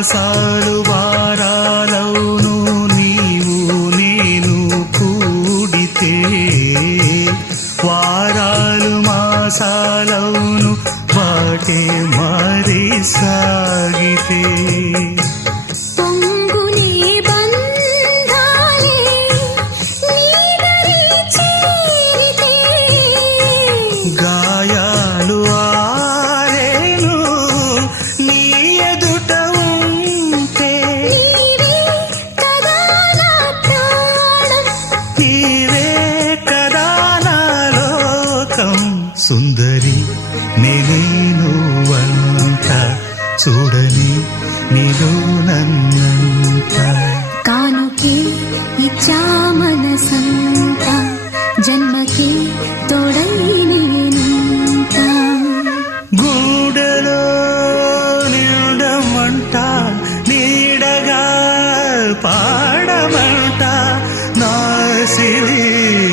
మాసాలు వారాలవును నీవు నేను కూడితే, వారాలు మాసాలవును వాటే మరి సాగితే. గాయాలు ఆరేను నీ ఎదుట ఉంటే, నీవే కదా నా లోకం. సుందరి నేను వంట చూడని నీలో నన్నంత. కానుకే ఇచ్చా మనసంత, జన్మకి తోడై నేనంత. గూడెలో నిండమంట, నీడగా పాడమంట, నా సిరి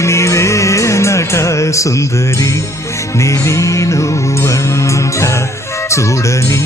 నీవేనట. సుందరి నేను వంట చూడని